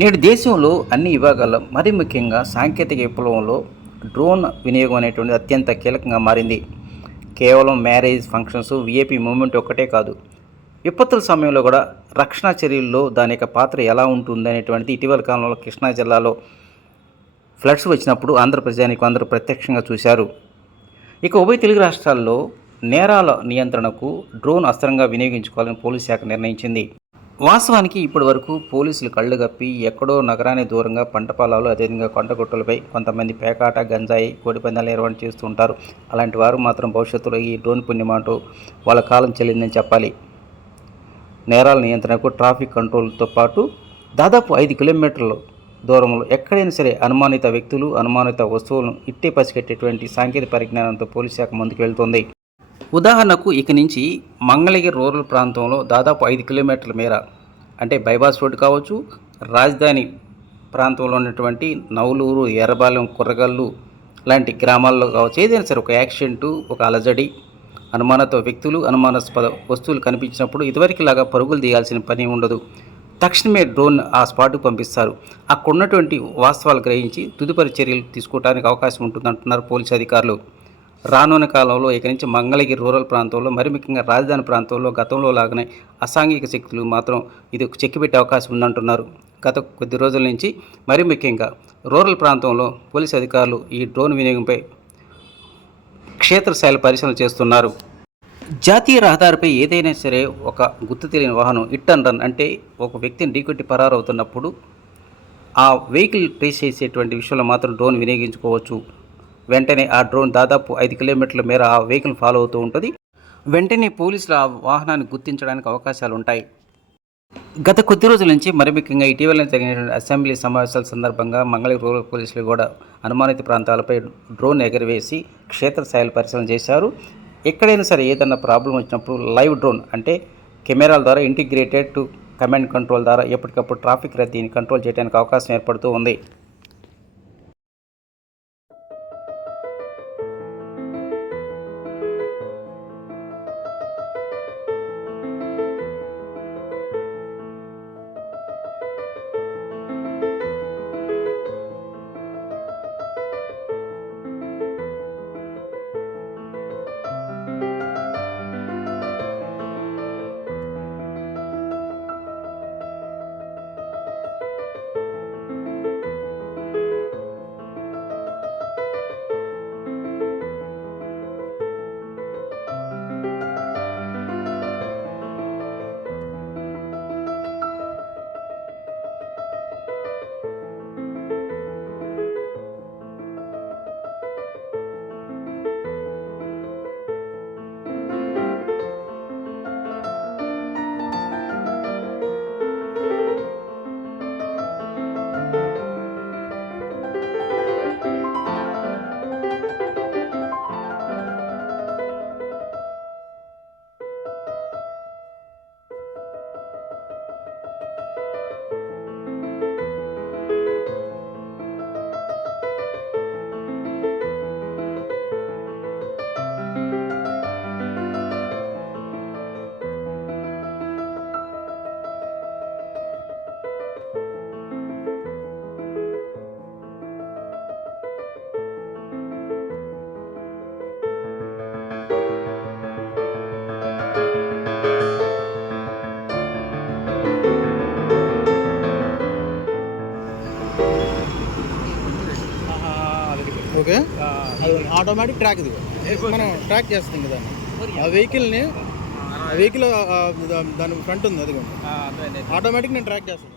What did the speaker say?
నేడు దేశంలో అన్ని విభాగాల్లో మరి ముఖ్యంగా సాంకేతిక విప్లవంలో డ్రోన్ వినియోగం అనేటువంటిది అత్యంత కీలకంగా మారింది. కేవలం మ్యారేజ్ ఫంక్షన్స్ విఐపి మూమెంట్ ఒక్కటే కాదు. విపత్తుల సమయంలో కూడా రక్షణ చర్యల్లో దాని యొక్క పాత్ర ఎలా ఉంటుంది అనేటువంటిది ఇటీవల కాలంలో కృష్ణా జిల్లాలో ఫ్లడ్స్ వచ్చినప్పుడు ఆంధ్ర ప్రజానికి అందరూ ప్రత్యక్షంగా చూశారు. ఇక ఉభయ తెలుగు రాష్ట్రాల్లో నేరాల నియంత్రణకు డ్రోన్ అస్త్రంగా వినియోగించుకోవాలని పోలీస్ శాఖ నిర్ణయించింది. వాస్తవానికి ఇప్పటి వరకు పోలీసులు కళ్ళు గప్పి ఎక్కడో నగరానికి దూరంగా పంట పొలాలు అదేవిధంగా కొండగుట్టలపై కొంతమంది పేకాట గంజాయి కోడిపందాలు నిర్వహణ చేస్తూ ఉంటారు. అలాంటి వారు మాత్రం భవిష్యత్తులో ఈ డ్రోన్ పుణ్యమాటో వాళ్ళ కాలం చెల్లిందని చెప్పాలి. నేరాల నియంత్రణకు ట్రాఫిక్ కంట్రోల్తో పాటు దాదాపు ఐదు కిలోమీటర్లు దూరంలో ఎక్కడైనా సరే అనుమానిత వ్యక్తులు అనుమానిత వస్తువులను ఇట్టే పసిగట్టేటువంటి సాంకేతిక పరిజ్ఞానంతో పోలీస్ శాఖ ముందుకు వెళ్తుంది. ఉదాహరణకు ఇక నుంచి మంగళగిరి రూరల్ ప్రాంతంలో దాదాపు ఐదు కిలోమీటర్ల మేర అంటే బైపాస్ రోడ్డు కావచ్చు రాజధాని ప్రాంతంలో ఉన్నటువంటి నవలూరు ఎర్రబాలెం కుర్రగల్లు లాంటి గ్రామాల్లో కావచ్చు ఏదైనా సరే ఒక యాక్సిడెంటు ఒక అలజడి అనుమానత వ్యక్తులు అనుమానాస్పద వస్తువులు కనిపించినప్పుడు ఇదివరకులాగా పరుగులు తీయాల్సిన పని ఉండదు. తక్షణమే డ్రోన్ ఆ స్పాట్కు పంపిస్తారు. అక్కడ ఉన్నటువంటి వాస్తవాలు గ్రహించి తుదుపరి చర్యలు తీసుకోవడానికి అవకాశం ఉంటుందంటున్నారు పోలీసు అధికారులు. రానున్న కాలంలో ఇక నుంచి మంగళగిరి రూరల్ ప్రాంతంలో మరి ముఖ్యంగా రాజధాని ప్రాంతంలో గతంలో లాగానే అసాంఘిక శక్తులు మాత్రం ఇది చెక్కిపెట్టే అవకాశం ఉందంటున్నారు. గత కొద్ది రోజుల నుంచి మరి ముఖ్యంగా రూరల్ ప్రాంతంలో పోలీసు అధికారులు ఈ డ్రోన్ వినియోగంపై క్షేత్రస్థాయిలో పరిశీలన చేస్తున్నారు. జాతీయ రహదారిపై ఏదైనా సరే ఒక గుర్తు తెలియని వాహనం ఇట్ అండ్ రన్ అంటే ఒక వ్యక్తిని ఢీకొట్టి పరారవుతున్నప్పుడు ఆ వెహికల్ ట్రేస్ చేసేటువంటి విషయంలో మాత్రం డ్రోన్ వినియోగించుకోవచ్చు. వెంటనే ఆ డ్రోన్ దాదాపు ఐదు కిలోమీటర్ల మేర ఆ వెహికల్ ఫాలో అవుతూ ఉంటుంది. వెంటనే పోలీసులు ఆ వాహనాన్ని గుర్తించడానికి అవకాశాలు ఉంటాయి. గత కొద్ది రోజుల నుంచి మరి ముఖ్యంగా ఇటీవల జరిగినటువంటి అసెంబ్లీ సమావేశాల సందర్భంగా మంగళగిరి రూరల్ పోలీసులు కూడా అనుమానిత ప్రాంతాలపై డ్రోన్ ఎగరవేసి క్షేత్రస్థాయిలో పరిశీలన చేశారు. ఎక్కడైనా సరే ఏదైనా ప్రాబ్లం వచ్చినప్పుడు లైవ్ డ్రోన్ అంటే కెమెరాల ద్వారా ఇంటిగ్రేటెడ్ టు కమాండ్ కంట్రోల్ ద్వారా ఎప్పటికప్పుడు ట్రాఫిక్ రద్దీని కంట్రోల్ చేయడానికి అవకాశం ఏర్పడుతూ ఉంది. ఓకే? ఆటోమేటిక్ ట్రాక్ ఇది. మనం ట్రాక్ చేస్తాం కదా ఆ వెహికల్ని వెహికల్ దాని ఫ్రంట్ ఉంది అది ఆటోమేటిక్ నేను ట్రాక్ చేస్తాను.